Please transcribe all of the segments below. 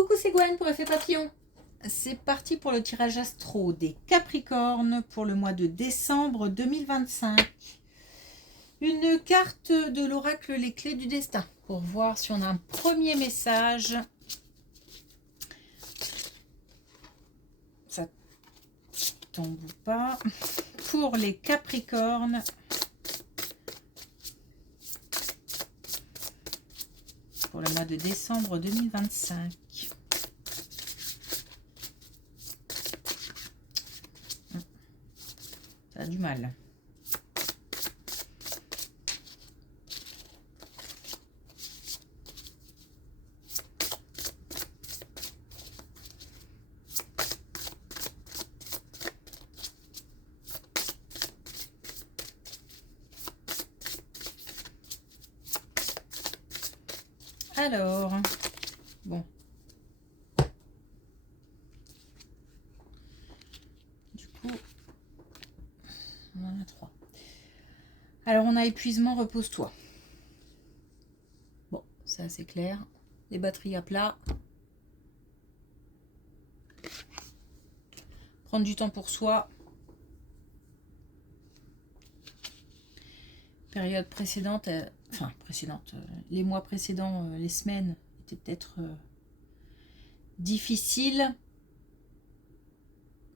Coucou, c'est Gwen pour Effet Papillon. C'est parti pour le tirage astro des Capricornes pour le mois de décembre 2025. Une carte de l'oracle Les Clés du Destin pour voir si on a un premier message. Ça tombe ou pas. Pour les Capricornes. Pour le mois de décembre 2025. Ça a du mal. Alors, bon. Du coup, on en a 3. Alors, on a épuisement, repose-toi. Bon, ça c'est clair. Les batteries à plat. Prendre du temps pour soi. Période précédente, les mois précédents, les semaines étaient peut-être difficiles.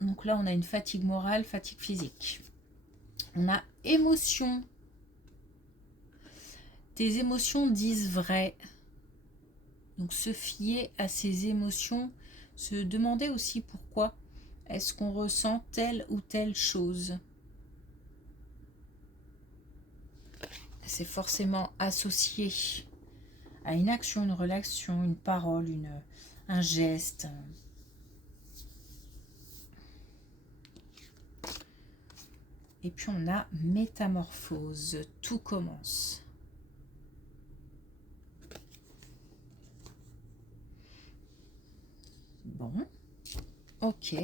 Donc là, on a une fatigue morale, fatigue physique. On a émotion. Tes émotions disent vrai. Donc se fier à ses émotions, se demander aussi pourquoi est-ce qu'on ressent telle ou telle chose. C'est forcément associé à une action, une relation, une parole, un geste. Et puis on a métamorphose, tout commence. Bon, ok.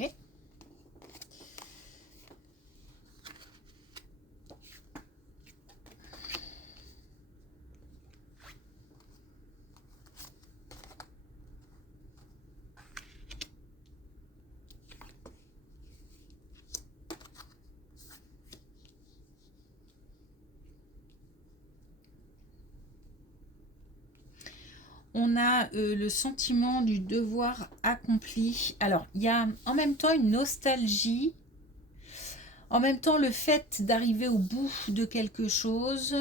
On a le sentiment du devoir accompli. Alors, il y a en même temps une nostalgie. En même temps, le fait d'arriver au bout de quelque chose,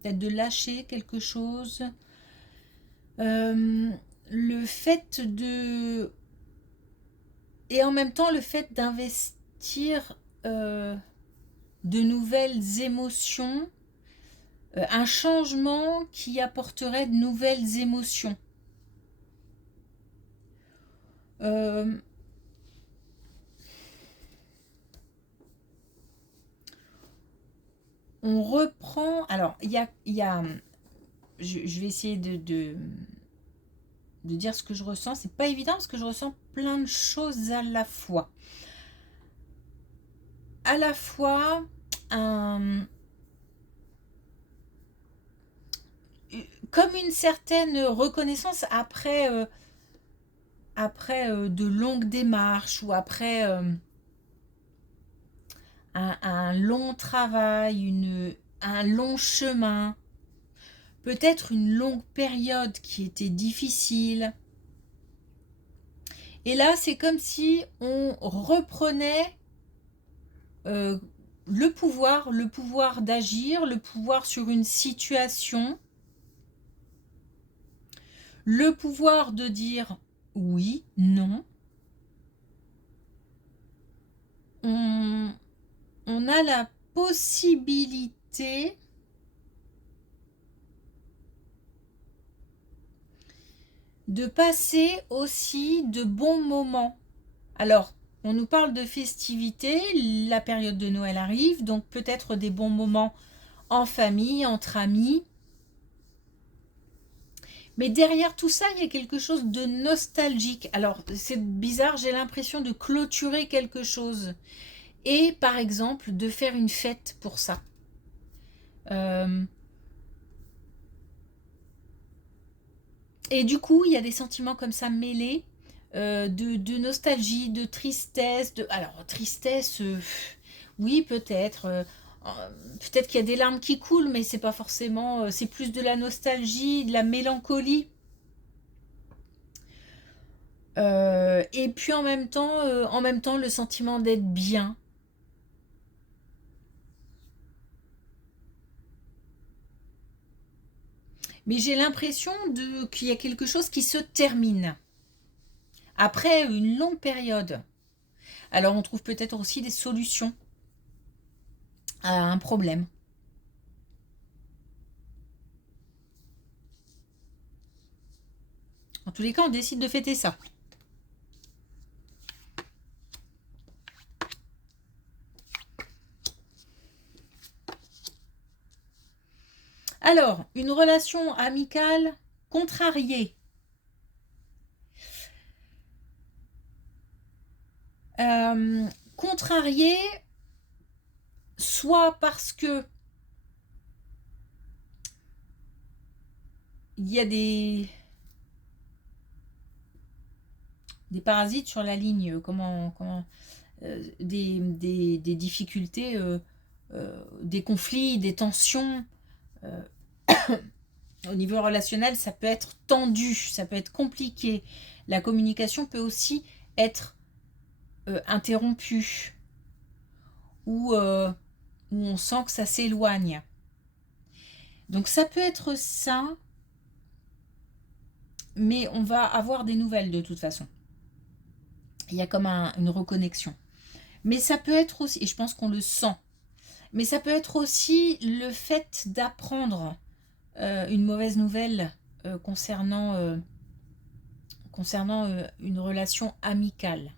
peut-être de lâcher quelque chose. Le fait de... Et en même temps, le fait d'investir de nouvelles émotions, un changement qui apporterait de nouvelles émotions. On reprend... Alors, il y a je vais essayer de dire ce que je ressens. C'est pas évident parce que je ressens plein de choses à la fois. À la fois, comme une certaine reconnaissance après, de longues démarches ou après un long travail, un long chemin, peut-être une longue période qui était difficile. Et là, c'est comme si on reprenait le pouvoir d'agir, le pouvoir sur une situation, le pouvoir de dire oui, non. On a la possibilité de passer aussi de bons moments. Alors, on nous parle de festivités, la période de Noël arrive, donc peut-être des bons moments en famille, entre amis. Mais derrière tout ça, il y a quelque chose de nostalgique. Alors, c'est bizarre, j'ai l'impression de clôturer quelque chose. Et par exemple, de faire une fête pour ça. Et du coup, il y a des sentiments comme ça mêlés, de nostalgie, de tristesse. Alors, tristesse, oui, peut-être. Peut-être qu'il y a des larmes qui coulent, mais c'est pas forcément. C'est plus de la nostalgie, de la mélancolie. Et puis en même temps, le sentiment d'être bien. Mais j'ai l'impression qu'il y a quelque chose qui se termine après une longue période. Alors on trouve peut-être aussi des solutions à un problème. En tous les cas, on décide de fêter ça. Alors, une relation amicale contrariée. Contrariée, soit parce que il y a des parasites sur la ligne, des difficultés, des conflits, des tensions. euh, Au niveau relationnel, ça peut être tendu, ça peut être compliqué. La communication peut aussi être interrompue ou on sent que ça s'éloigne. Donc ça peut être ça, mais on va avoir des nouvelles de toute façon. Il y a comme une reconnexion. Mais ça peut être aussi, et je pense qu'on le sent, mais ça peut être aussi le fait d'apprendre une mauvaise nouvelle concernant une relation amicale.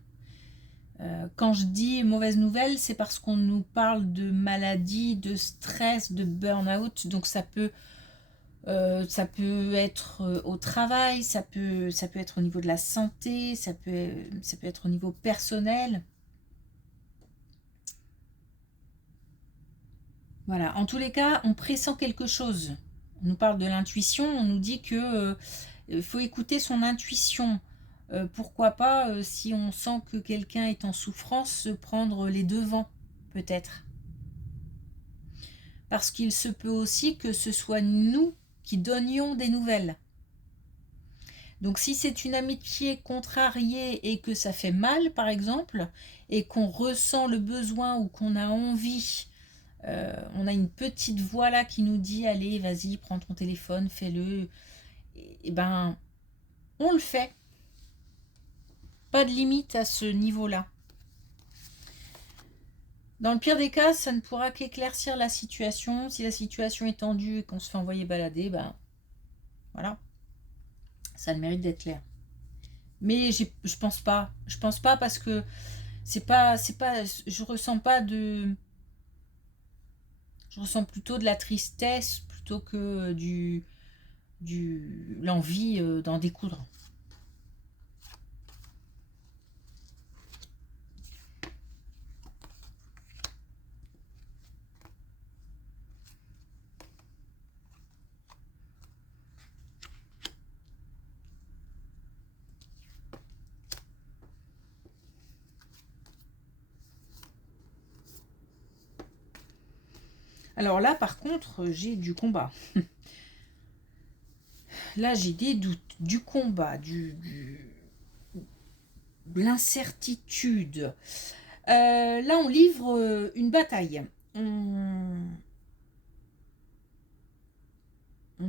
Quand je dis mauvaise nouvelle, c'est parce qu'on nous parle de maladie, de stress, de burn-out. Donc ça peut être au travail, ça peut être au niveau de la santé, ça peut être au niveau personnel. Voilà, en tous les cas, on pressent quelque chose. On nous parle de l'intuition, on nous dit que faut écouter son intuition. Pourquoi pas, si on sent que quelqu'un est en souffrance, se prendre les devants, peut-être. Parce qu'il se peut aussi que ce soit nous qui donnions des nouvelles. Donc si c'est une amitié contrariée et que ça fait mal, par exemple, et qu'on ressent le besoin ou qu'on a envie, on a une petite voix là qui nous dit allez, vas-y, prends ton téléphone, fais-le, et ben on le fait. Pas de limite à ce niveau-là. Dans le pire des cas, ça ne pourra qu'éclaircir la situation. Si la situation est tendue et qu'on se fait envoyer balader, ben voilà, ça a le mérite d'être clair. Mais je pense pas. Je pense pas parce que je ressens pas de, je ressens plutôt de la tristesse plutôt que l'envie d'en découdre. Alors là, par contre, j'ai du combat. Là, j'ai des doutes, du combat, de l'incertitude. Là, on livre une bataille. On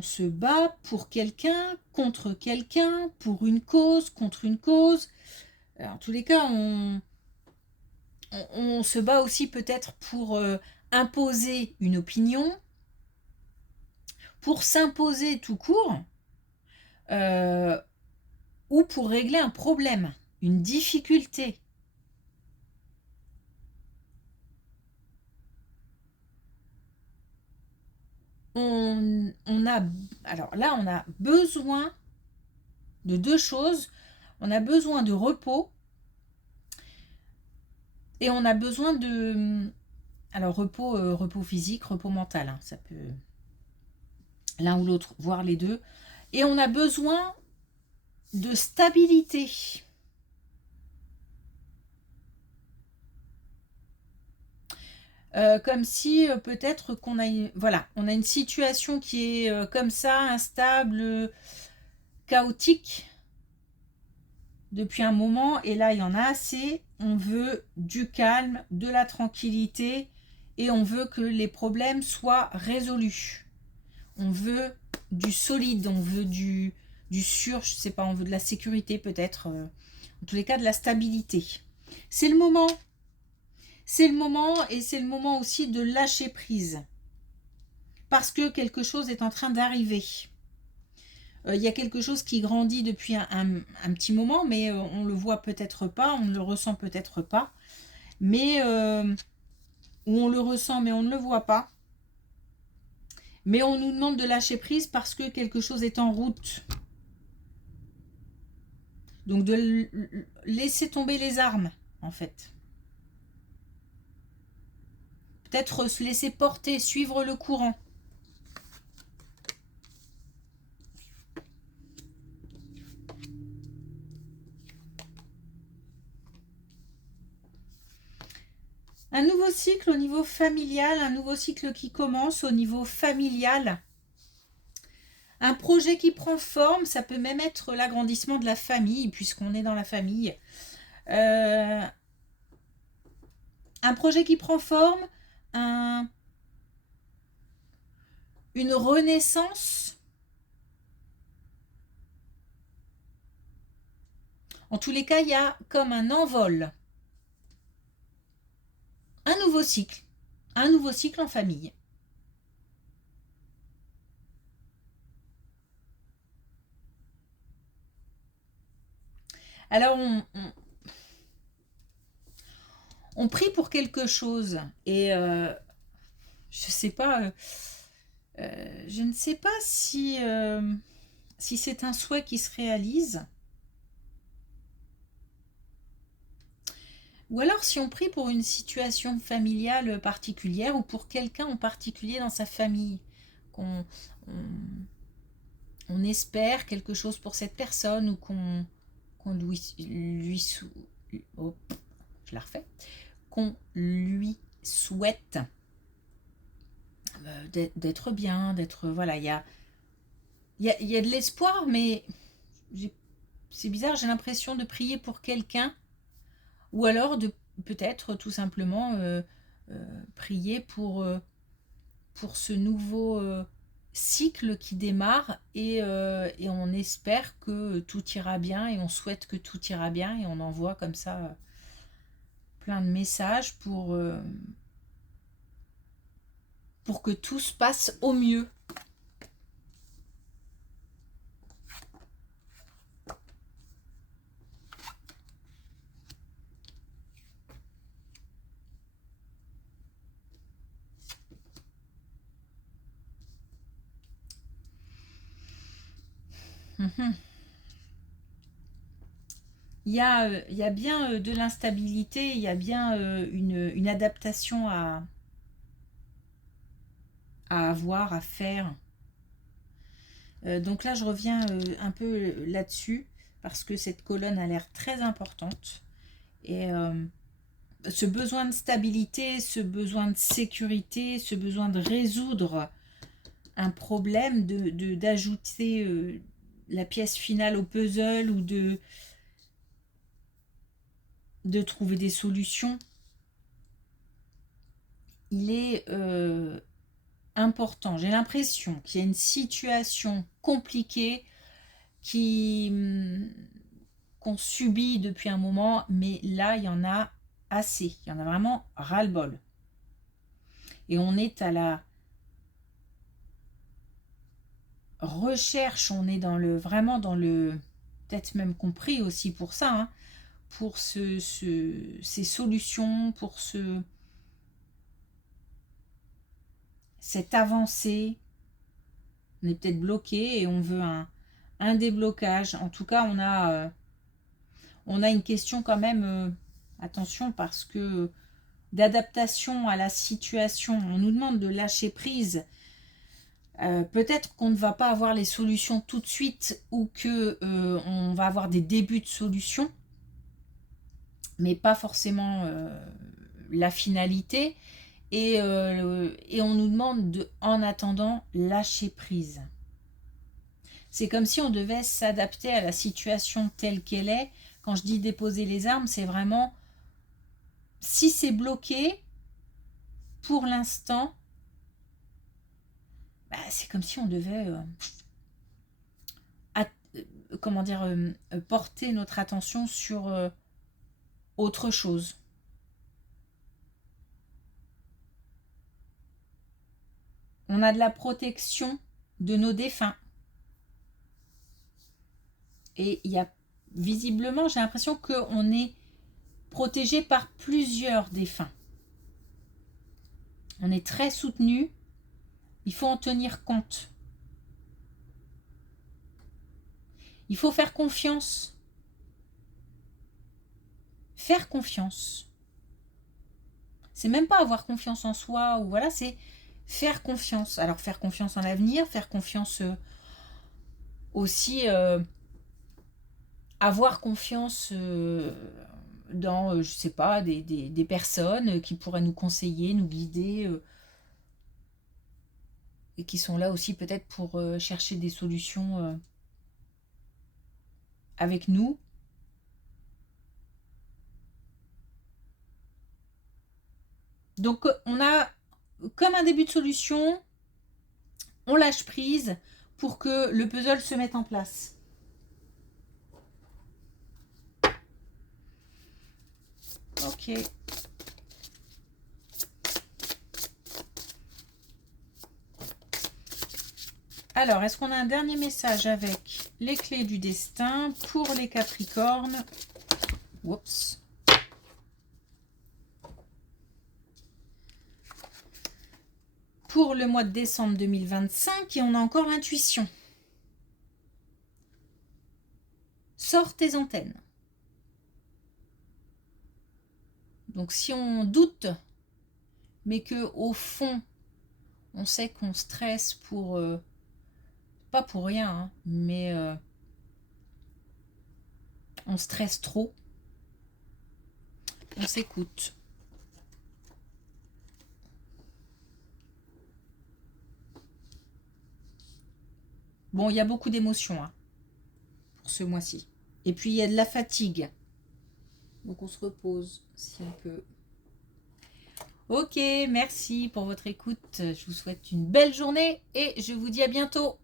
se bat pour quelqu'un, contre quelqu'un, pour une cause, contre une cause. En tous les cas, on se bat aussi peut-être pour imposer une opinion, pour s'imposer tout court, euh, ou pour régler un problème, une difficulté. Alors là, on a besoin de deux choses. On a besoin de repos et on a besoin de... Alors repos physique, repos mental, hein, ça peut l'un ou l'autre, voire les deux. Et on a besoin de stabilité. Comme si peut-être qu'on a voilà, on a une situation qui est comme ça, instable, chaotique depuis un moment, et là il y en a assez. On veut du calme, de la tranquillité, et on veut que les problèmes soient résolus. On veut du solide, on veut du sûr, je sais pas, on veut de la sécurité peut-être, en tous les cas de la stabilité. C'est le moment. C'est le moment, et c'est le moment aussi de lâcher prise. Parce que quelque chose est en train d'arriver. Il y a quelque chose qui grandit depuis un petit moment, mais on le voit peut-être pas, on ne le ressent peut-être pas. Mais, ou on le ressent, mais on ne le voit pas. Mais on nous demande de lâcher prise parce que quelque chose est en route. Donc de laisser tomber les armes, en fait. Peut-être se laisser porter, suivre le courant. Un nouveau cycle au niveau familial, un nouveau cycle qui commence au niveau familial. Un projet qui prend forme, ça peut même être l'agrandissement de la famille, puisqu'on est dans la famille. Un projet qui prend forme, une renaissance. En tous les cas, il y a comme un envol. Un nouveau cycle en famille. Alors, on prie pour quelque chose, et je sais pas, je ne sais pas si c'est un souhait qui se réalise, ou alors si on prie pour une situation familiale particulière, ou pour quelqu'un en particulier dans sa famille, qu'on on espère quelque chose pour cette personne, ou qu'on oh, je la refais, qu'on lui souhaite d'être bien, d'être, voilà, il y a de l'espoir, mais c'est bizarre, j'ai l'impression de prier pour quelqu'un, ou alors de peut-être tout simplement prier pour ce nouveau cycle qui démarre, et on espère que tout ira bien, et on souhaite que tout ira bien, et on envoie comme ça plein de messages pour que tout se passe au mieux. Il y a bien de l'instabilité, il y a bien une adaptation à avoir, à faire. Donc là, je reviens un peu là-dessus, parce que cette colonne a l'air très importante. Et ce besoin de stabilité, ce besoin de sécurité, ce besoin de résoudre un problème, d'ajouter la pièce finale au puzzle, ou de trouver des solutions, il est important. J'ai l'impression qu'il y a une situation compliquée qu'on subit depuis un moment, mais là, il y en a assez. Il y en a vraiment ras-le-bol. Et on est à la recherche, on est vraiment dans le, peut-être même compris aussi pour ça, hein, pour ces solutions, pour cette avancée. On est peut-être bloqué et on veut un déblocage. En tout cas, on a une question quand même, attention, parce que d'adaptation à la situation, on nous demande de lâcher prise. Peut-être qu'on ne va pas avoir les solutions tout de suite ou que on va avoir des débuts de solutions, mais pas forcément la finalité. Et on nous demande de, en attendant, lâcher prise. C'est comme si on devait s'adapter à la situation telle qu'elle est. Quand je dis déposer les armes, c'est vraiment, si c'est bloqué, pour l'instant, bah, c'est comme si on devait comment dire, porter notre attention sur autre chose. On a de la protection de nos défunts. Et il y a visiblement, j'ai l'impression qu'on est protégé par plusieurs défunts. On est très soutenu. Il faut en tenir compte. Il faut faire confiance. Faire confiance. C'est même pas avoir confiance en soi, ou voilà, c'est faire confiance. Alors faire confiance en l'avenir, faire confiance aussi, avoir confiance dans, je sais pas, des personnes qui pourraient nous conseiller, nous guider, et qui sont là aussi peut-être pour chercher des solutions avec nous. Donc on a comme un début de solution, on lâche prise pour que le puzzle se mette en place. Ok. Alors, est-ce qu'on a un dernier message avec les clés du destin pour les Capricornes? Oups. Pour le mois de décembre 2025, et on a encore l'intuition. Sors tes antennes. Donc si on doute, mais que au fond, on sait qu'on stresse pour... pas pour rien, hein, mais on stresse trop, on s'écoute. Bon, il y a beaucoup d'émotions hein, pour ce mois-ci. Et puis, il y a de la fatigue. Donc, on se repose si on peut. Ok, merci pour votre écoute. Je vous souhaite une belle journée et je vous dis à bientôt.